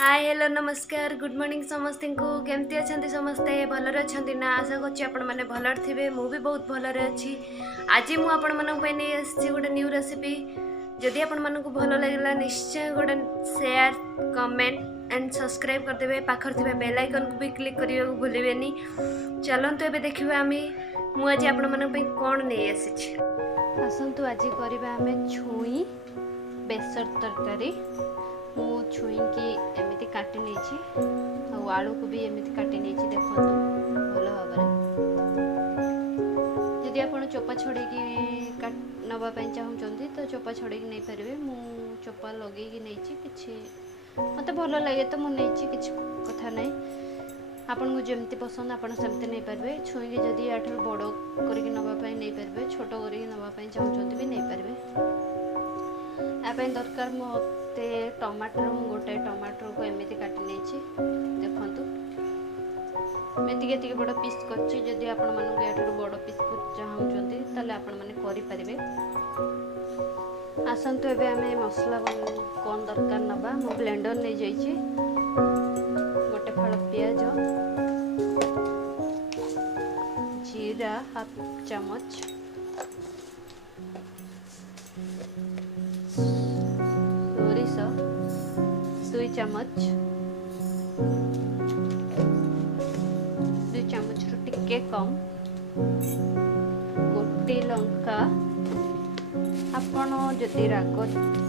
Hi hello नमस्कार good morning समस्त को केमती अच्छा समस्ते भलरे अच्छा ना आशा करुँच आपण मैंने भलर थे मु भी बहुत भलरे अच्छी। आज मुझे आपण नहीं गोटे न्यू रेसिपी जदि आपण मानक भल लगे निश्चय गोटे शेयर कमेंट एंड सब्सक्राइब करदे पाखर थी बेल आइकन को भी क्लिक करने को भूलें। चलतु एबे देखिए आम मुझे आपण मानी कौन नहीं आसी आसतु आज करवा आम छुई बेसर तरकारी। मु छुई की एमती काटी नहीं आलू को भी एमती काटी नहीं देखो भल भाव जदि आप चोपा छड़े नापी चाहते तो चोपा छड़े नहीं पारे। मु चोपा लगे नहीं कि मत भल लगे तो मुझे किसी कथा ना आपन को जमती पसंद आप सेमती नहीं पारे। छुई की जदि या बड़ करके नापी नहीं पारे छोट करके नापी चाहते भी नहीं पारे। यापाई दरकार मते टमाटर गोटे टमाटर को एमती काटी नहीं देखु मैं बड़ पीस करी आपण मानू बड़ पीस को चाहते ताले आपण माने करि परिबे। आसतु एबे आमे मसला कौन दरकार नबा मो ब्लेंडर नहीं जाइए गोटे फाड़ पियाज जीरा हाफ चामच सोरिष 2 चामच 2 चामच रु टिके कम गोटे लंका आपण जदि राग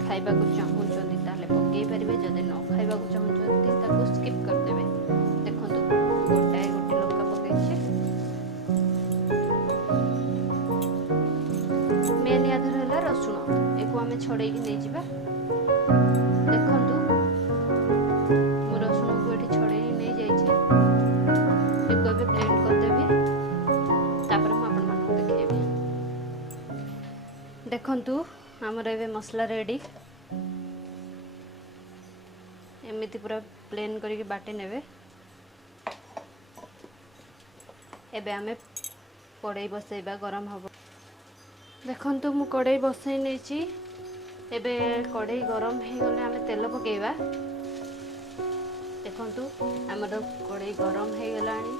खाइबा को चाहूँगी ताले पकई पारे जदि न खाइबा को चाहूँगी ताको स्किप करदेवे। देखो गोटाए गोटे लंका पकई मेन आधार है रसुण एक आम छड़े नहीं जावा। देखु रसुण को ये छड़े नहीं जाइए ब्लेंड करदेवी देखेबी। देखु आमर ए मसला रेडी एमती पूरा प्लेन करके बाटी नेबे। एबे आमे कड़ाई बसैबा गरम हब। देखु मु कड़ाई बसई नहीं एबे कड़ाई गरम हो गले आमे तेल पकेबा। देखु आमर कड़ाई गरम हो गलानी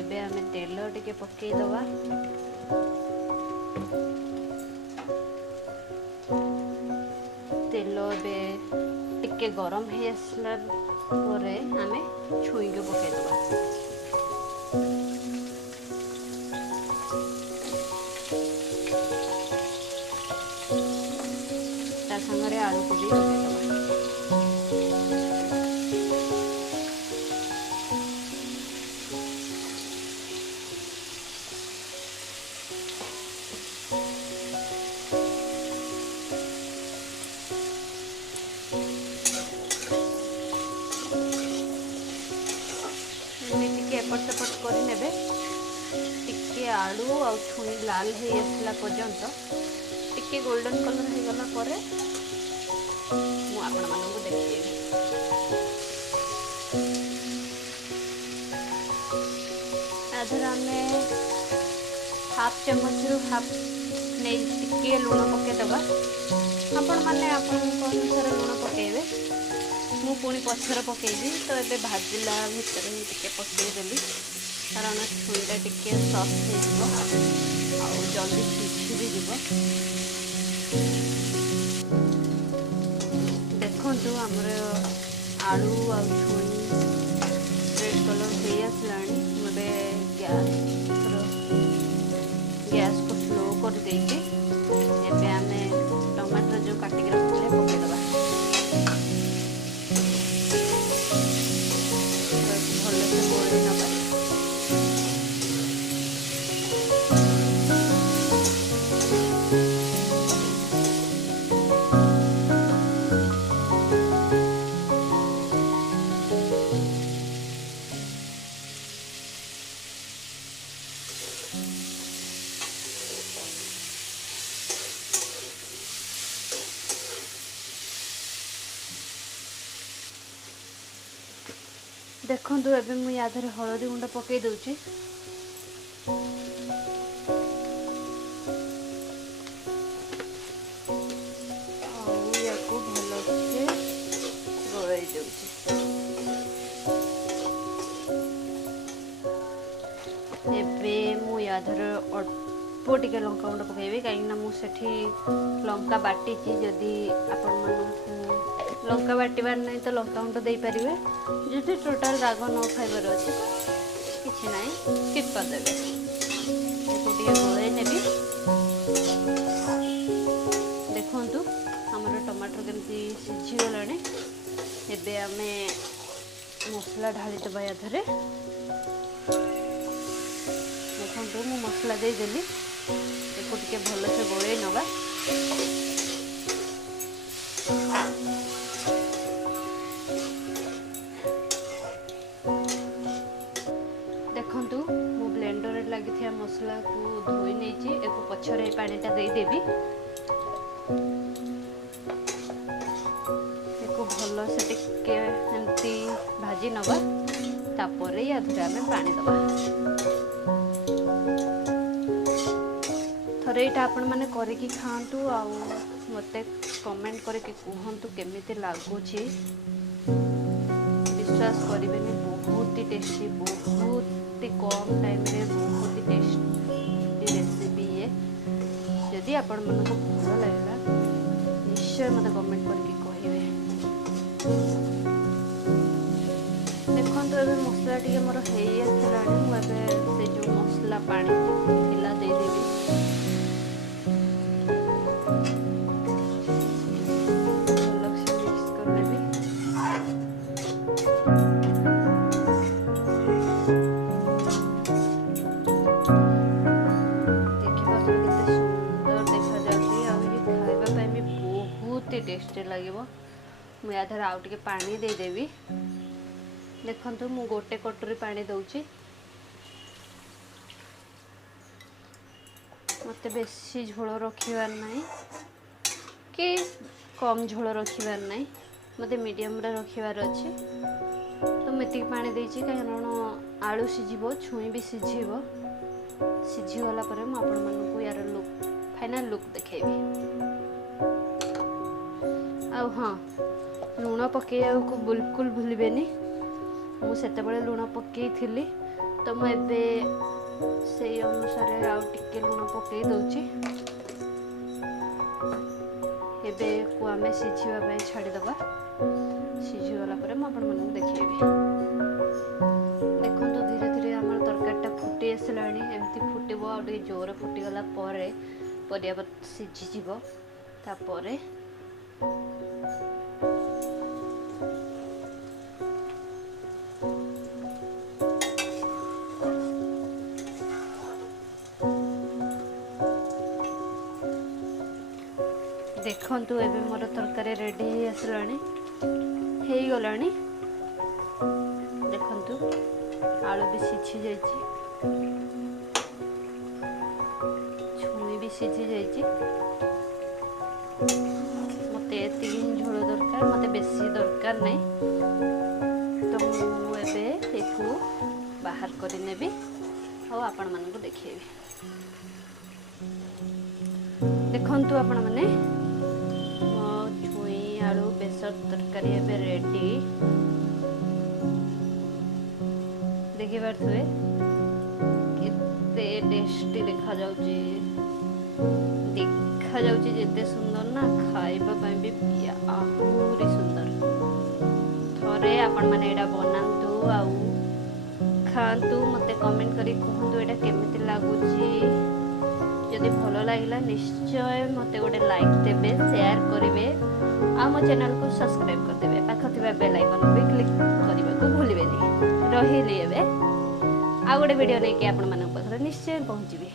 एबे आमे तेल टिके पकई दवा। तेल एबे टिके गरम हो आसला परे आमे छुई को पकई दवा। संगे आलू को भी पकई दवा। एपट सेपट कर टिके आलू आ छुई लाल हो आसला पर्यंत टिके गोल्डन कलर हो गला परे मु आपण मानू देखिए। आधर आम हाफ चमच रु हाफ नहीं टिके लुण पकईदबा। आपण मैंने अनुसार लुण पकेबे मु पुणी पछर पकेबी तो ये भाजिला भितर ही टिके पकईदेली कारण छुईटा टिके सफ्ट हो जल्दी सिझी भी जीव। देखु आमर आलू आ छुई रेड कलर हो आसलानी मुझे गैस को स्लो कर देके एबे आमे टमाटर जो काटिक रखले पकेदबा। भल से गोली नबा। देखु एबे मु या धरे हळदी गुंड पकई दउची। या को भल से गोळाई दउची। एबे मु याधर अल्प टिके लंका गुंड पकेबी कहीं मुझे लंका बाटी जदि आपण मानू लंका बाटिबार नहीं तो लंका गुंड दे पारे जदि टोटाल राग न खाइबार अच्छे किसी ना स्किप करदे गोले नेबी देखु आमर टमाटर केमती सीझीगला एबे आमे मसला ढाली दबा याधरे देखु मु मसला देदेली एको टिके भलसे गोले नवा देखु मु ब्लेंडर लगी मसला को धोई नहीं एक पछरे पानीटा देदेवी एक भल से टिके एमती भाजी नवा तापर याधरे आमे पानी दबा थरे एटा आपण माने करके खातु आ मते कमेंट करके कहतु केमिति लागुची विश्वास करेंगे बहुत ही टेस्टी बहुत ही कम टाइम रे बहुत ही टेस्टी रेसिपी ये जदि आपण मन को भल लगला निश्चय मत कमेंट करके कहिवे देखो तो ए मसला टी मोर हे आसलानी मुझे से जो मसला पानी थिला दे देबी टेस्टी लगे मुझे याधर आउ टे पानी देदेवी देखु मु गोटे कटोरी पानी दौची मत बेसी झोल रखिबार नहीं कि कम झोल रखिबार नहीं मत मीडियम रे रखिबार अच्छे तो मेति पानी देची कारण आलू सीझिबो छुई भी सीझिबो सीझीगला पर मु आपण मानकु यार लुक फाइनल लुक देखेबी आउ हाँ लुण पकईया को बिल्कुल भूलबेनी मुझे लुण पकई थी तो मुझे से अनुसार आउ टिके लुण पकई दौची एबे को आमे सीझीबा छाड़ीदबा सीझीगला पर मुझे देखी देखो धीरे धीरे आम तरकारीटा फुटी आसला एमती फुटब आ जोर फुटीगला परिया सीझीज तापर देखु एबे मोर तरकारी रेडी हो आसलानी हो गलानी देखु आलू भी सीझी जाइए छुई भी सीझी जाइए मते झोल दरकार मते बेसी दरकार नहीं तो मुझे एक बाहर कर नेबी आ आपण मानकु देखिएबी देखंतु आपण माने छुई आलू बेसर तरकारी एबे रेडी देखि पारथुए केते टेस्टी देखा जाउची जेते सुंदर ना खाइबा पई भी आहुरी सुंदर थरे आपण माने एडा बनांतु आउ खातु मते कमेंट करी कहतु एटा केमिति लागुची जदि भल लगिला निश्चय मते गोटे लाइक देबे शेयर करिवे आ मो चैनल को सब्सक्राइब कर देबे पाख थिबा बेल आइकन पे क्लिक करबा को भूलिबेनी रहिली एबे आ गोटे वीडियो लेके आपण मानक पाखरे निश्चय पहुंचीबी।